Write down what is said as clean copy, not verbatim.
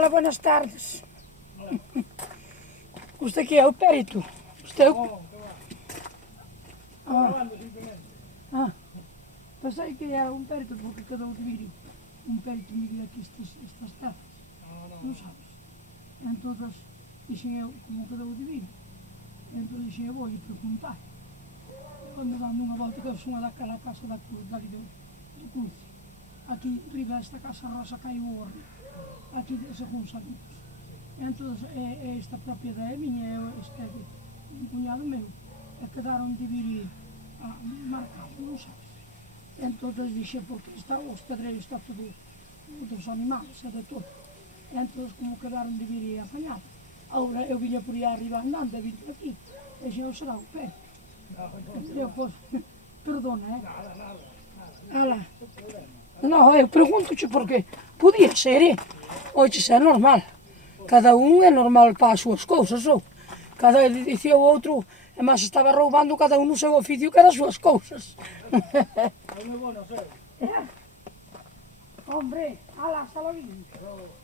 Hola, buenas tardes. ¿Usted qué es? ¿Un perito? ¿Usted? Pensei que era un perito porque quedou de vir un perito medir aquí estas tazas. Non sabes? Entón, dixen eu, como quedou de vir, entón dixen eu, vou preguntar. Cando dando unha volta que son a daquela casa da Cruz, dali do Cruz. Aquí, riba desta casa rosa, caiu o horno. Aquí, según sabemos. Entón, esta propiedade é miña, este é un cuñado meu. E quedaron de vir marcado, non sabes? Entón, dixen, porque os pedreiros está todo dos animales e de todo. Entón, como quedaron de vir apañado. Agora, eu viña por aí arriba andando, e vim por aquí. Dixen, eu será o pé. Eu, pois, perdona, Ala. Non, eu pregunto-te porque podía ser, Oxe, é normal. Cada un é normal para as súas cousas, ou? Cada dicía o outro, e máis estaba roubando cada un no seu oficio que eran as súas cousas. Hombre, ala, hasta logo.